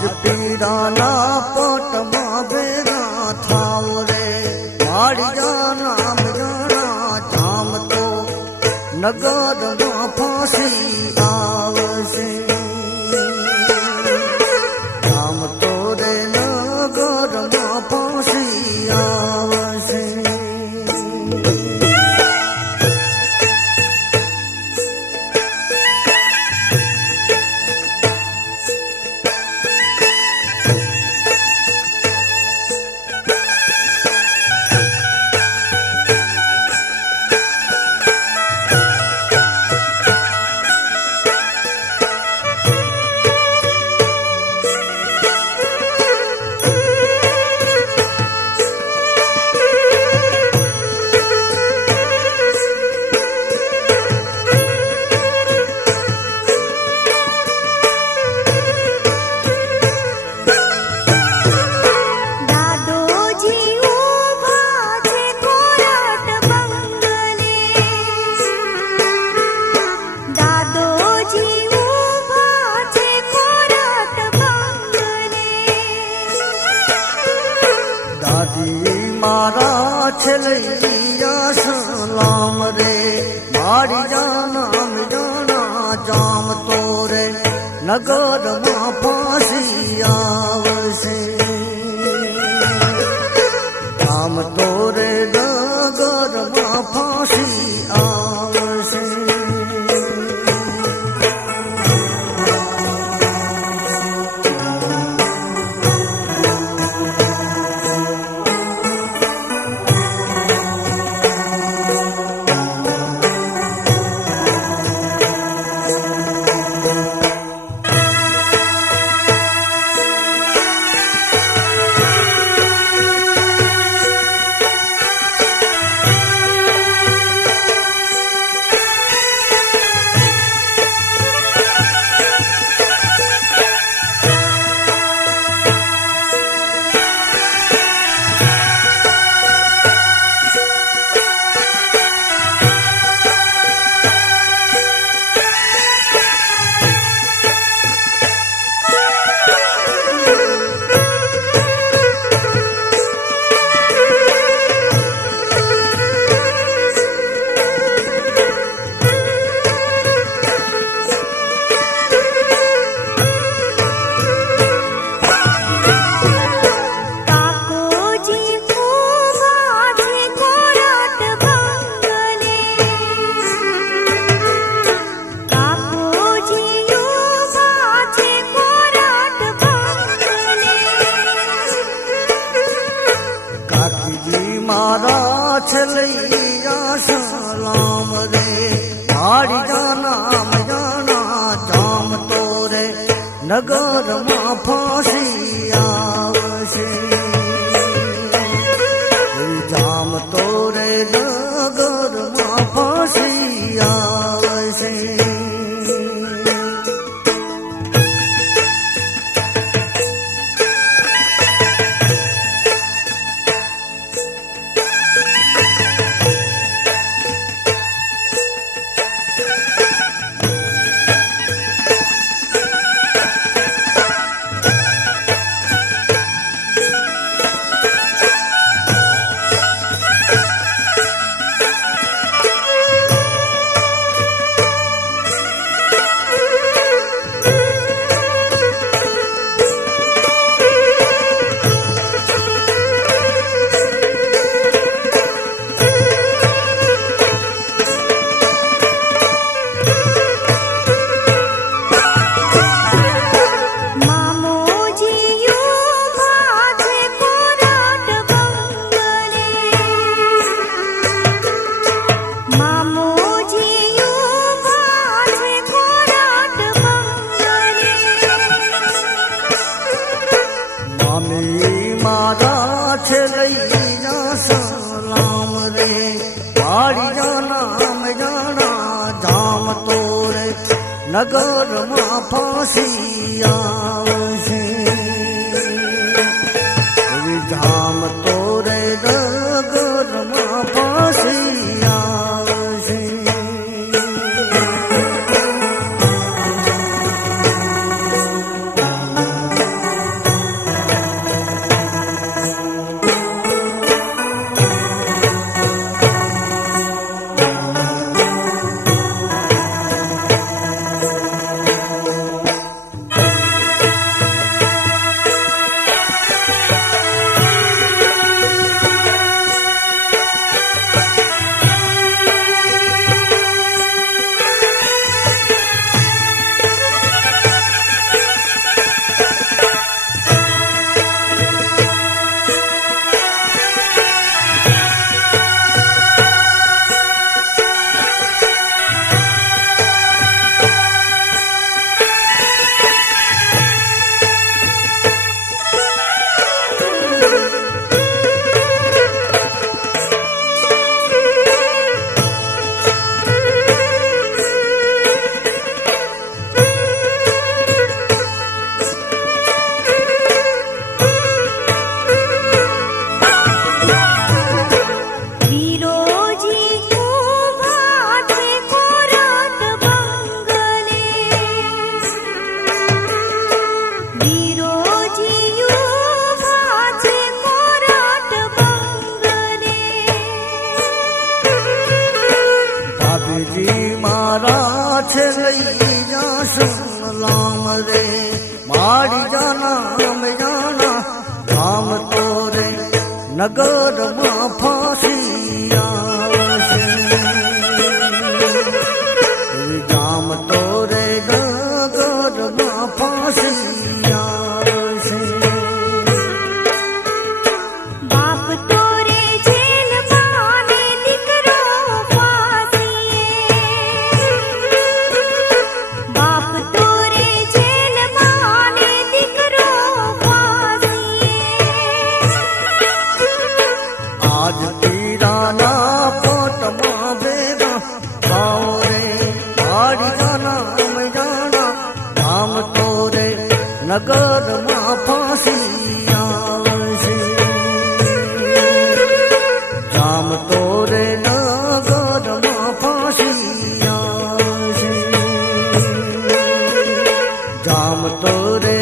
આજ પીરાના પટમાં ભેગા થાવ રે મારી જાના મજાના જામ તો નગરમાં ફાંસી આવશે જામ તો રે નગરમાં ફાંસી આવશે मारा छलैया सलाम रे मारी जाना जाना जाम तोरे नगर मां फांसी आवसे जाम तोरे नगर मां फांसी आवसे मारा छलैया सलाम रे मारी जाना जाना जाम तोरे नगर मां फांसी आवसे जाम तोरे नगर मां फांसी आवसे मारा छलैया सलाम रे मारी जाना जाना जाम तोरे नगर मां फांसी आवसे जाम तोरे नगर मां फांसी आवसे सलाम रे मारी जाना में जाना धाम तोरे नगर मां फांसी आवशे धाम तोरे नगर मां फांसी आवशे बाप तोरे जेल माने दीकरो फांसीए बाप तोरे जेल माने दीकरो फांसीए आज पीराना पोट मां बेगा आओ रे मारी जाना में जाना धाम तोरे नगर मां फांसी आवशे धाम तोरे नगर मां फांसी आवशे धाम तोरे